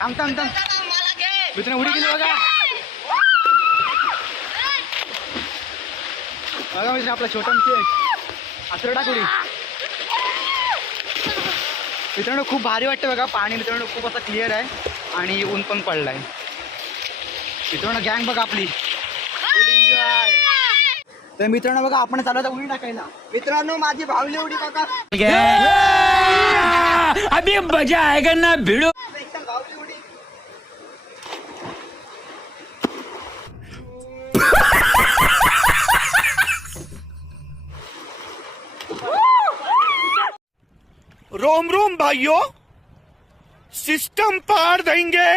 थांब थांब थांब. मित्रांनो उडी गेली बघा. बघा मित्र आपला छोटा असं टाक उडी मित्रांनो खूप भारी वाटतं बघा. पाणी मित्रांनो खूप असं क्लिअर आहे. आणि ऊन पण पडलाय. मित्रांनो गँग बघा आपली. तर मित्रांनो बघा आपण चालू आता उडी टाकायला. मित्रांनो माझी भावली उडी बघा अभी मजा आएगा ना भिड़ो? रोम रोम भाइयों सिस्टम पार देंगे।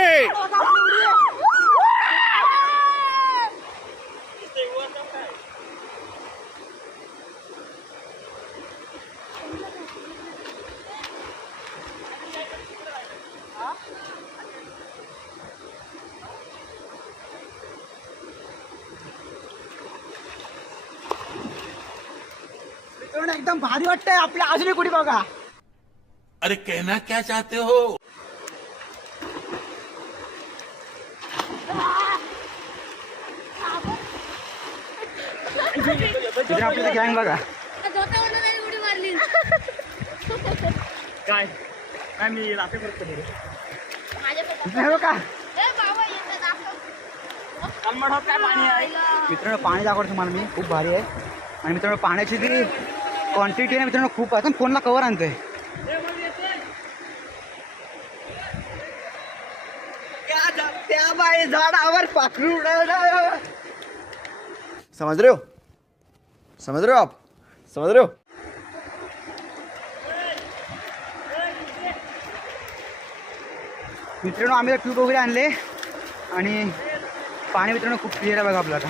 एकदम भारी वाटतंय आपल्या अजून कुठे बघा. अरे कहना क्या चाहते हो? तिथे आपली गँग बघा. उडी मारली काय? काय मी करतो माझ्या दाखव मित्रांनो पाणी दाखवतो तुम्हाला मी. खूप भारी आहे. आणि मित्रांनो पाण्याची जी क्वांटिटी आहे मित्रांनो खूप आहे. पण फोनला कवर आणतोय. झाडावर पाखरू समझ रहे हो? समझ रहे हो आप? समझ रहे हो? मित्रांनो आम्ही ट्यूब वगैरे आणले आणि पाणी मित्रांनो खूप क्लिअर आहे बघा आपलं आता.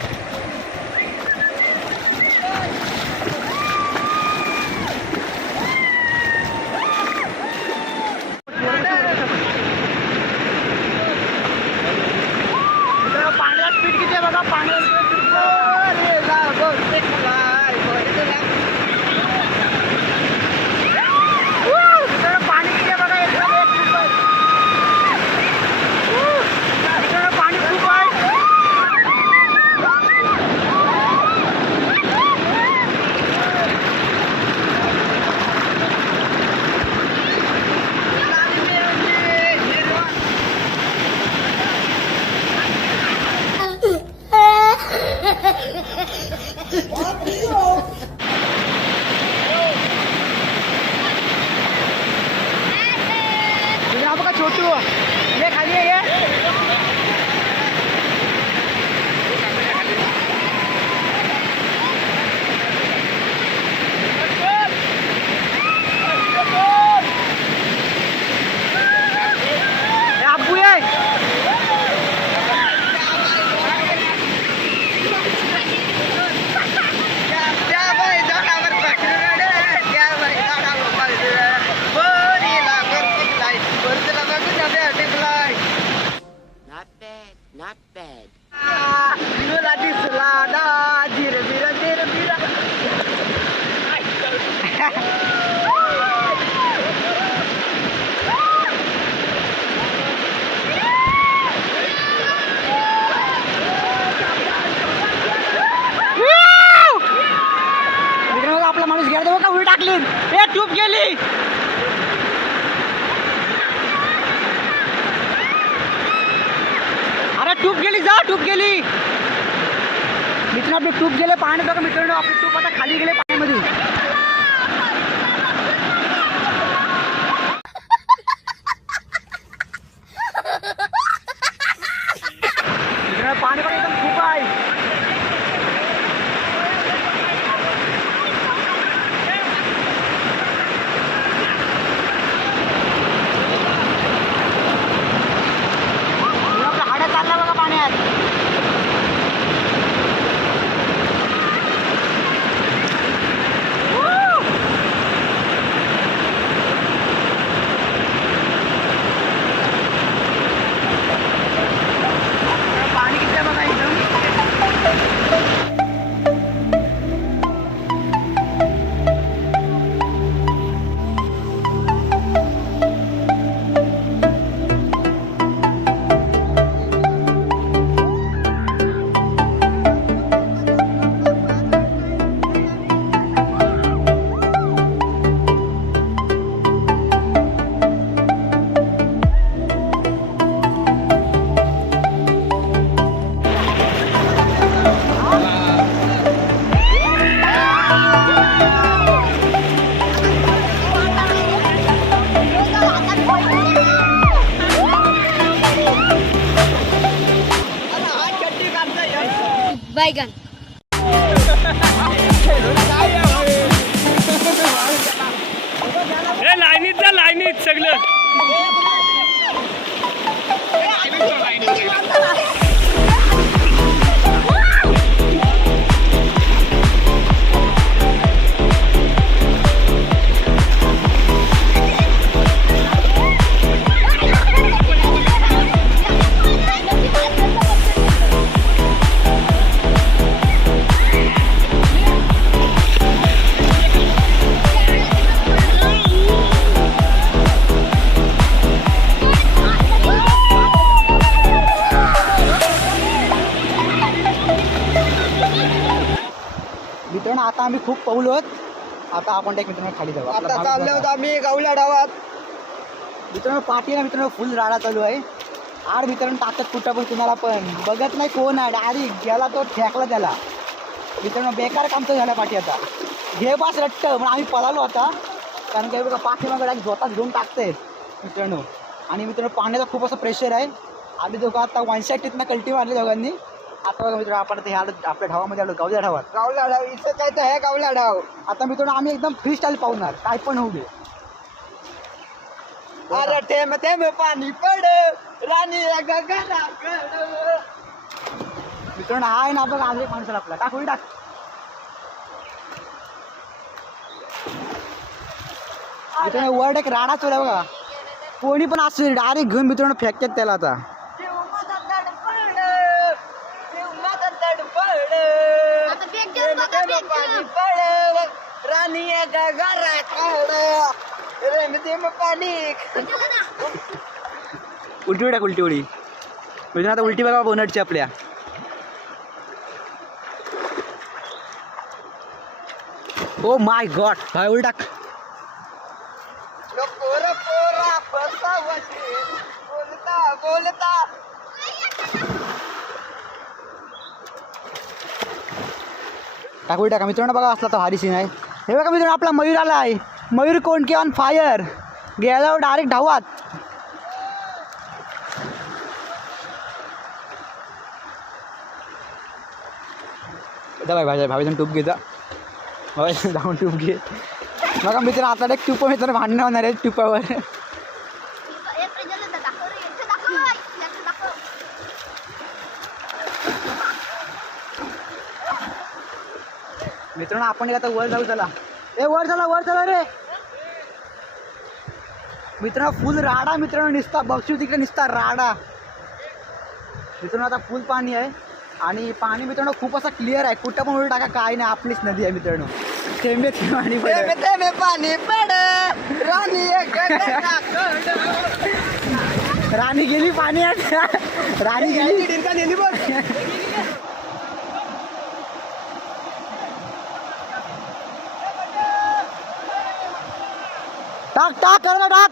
मित्रांनो पाण्याला स्पीड किती आहे बघा पाण्याला मित्रांनो पाणी किती आहे बघा एकदम एक नंबर. मित्रांनो पाणी खूप आहे मित्रांनो हा बघा छोटू ये खाली आहे ये ए, अब्बू ये Not bad, not bad. मित्रांनो बघा, आपला माणूस गेला बघा उडी टाकली ए ट्यूब गेली. अरे ट्यूब गेली जा ट्यूब गेली. मित्रांनो आपली ट्यूब गेले पाणी बघा मित्रांनो आपली ट्यूब आता खाली गेले. Weigern. खूप पवलोत आता आपण त्या मित्रांनो खाली जाऊ. आता चाललो. होतो आम्ही गावल्या डावात. मित्रांनो पाठीला मित्रांनो फुल राडा चालू आहे. आड मित्रांनो टाकत कुठं पण तुम्हाला पण. बघत नाही कोण आहे. डायरेक्ट गेला तो ठेकला त्याला. मित्रांनो बेकार काम तर झालं पाठी आता. घे बास रट्ट. पण आम्ही पळालो आता. कारण की बघा पाठीमागं डायरेक्ट जोतात घेऊन टाकतायत मित्रांनो. आणि मित्रांनो पाण्याचा खूप असं प्रेशर आहे. आम्ही दोघं आता वन साईडनं कल्टी मारली दोघांनी. आता बघा मित्रांनो आपण ह्या आपल्या ढावामध्ये आलो गावच्या ढावात. गावल्या डाव इथं काय तर आहे गावल्या डाव आता मित्रांनो आम्ही एकदम फ्री स्टाईल पाहणार काय पण होऊ दे. अरे थेंब थेंब पाणी पड राणी. मित्रांनो हा आहे ना बघा आज माणसाला आपला. टाक उडी टाक मित्रांनो वर्ड एक राडा चोर बघा. कोणी पण असू डायरेक्ट घेऊन मित्रांनो फेकतात त्याला आता. पाणी चला ना. उलटी टाक उलटी उडी मित्रांनो आता उलटी बघा बोनटची आपल्या. ओ माय गॉड उलटी टाक? रे पोरा बसावते बोलता बोलता. टाकू टाका. मित्रांनो बघा असला तो भारी सीन आहे. हे बघा मित्रांनो आपला मयूर आला आहे मयूर कोण की ऑन फायर गेल्यावर डायरेक्ट धावात. बाय भाई भावीचं टूप घे जा. भावी जाऊन टूप घे. बघा मित्र आता एक टूप मित्रांनो भांडणं होणार आहे टुपावर हे. मित्रांनो आपण आता वर जाऊ चला. ए वर चला वर चला रे. मित्रांनो फुल राडा मित्रांनो निसता. बक्षीस तिकडे निसता राडा. मित्रांनो आता फुल पाणी आहे. आणि पाणी मित्रांनो खूप असं क्लिअर आहे. कुठं पण उलट टाका काय नाही. आपलीच नदी आहे मित्रांनो. थेंबे पाणी पाणी पड राणी. राणी गेली पाण्यात राणी गेली. बघ. टाक टाक कर ना टाक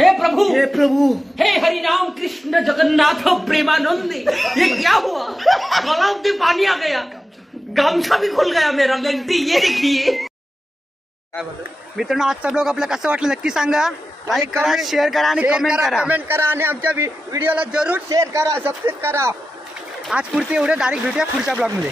हे प्रभु! हे प्रभू! हे हरि राम कृष्ण जगन्नाथ प्रेमानंद। ये क्या हुआ? में पानी आ गया। गामछा भी खुल गया मेरा गंती ये देखिए। मित्रांनो आजचा ब्लॉग आपल्याला कसं वाटलं नक्की सांगा. लाईक करा शेअर करा आणि कमेंट करा कमेंट करा आणि आमच्या व्हिडिओला ज़रूर शेअर करा सबस्क्राईब करा. आज कुर्ती एवढे डायरेक्ट भेटूया पुढच्या ब्लॉगमध्ये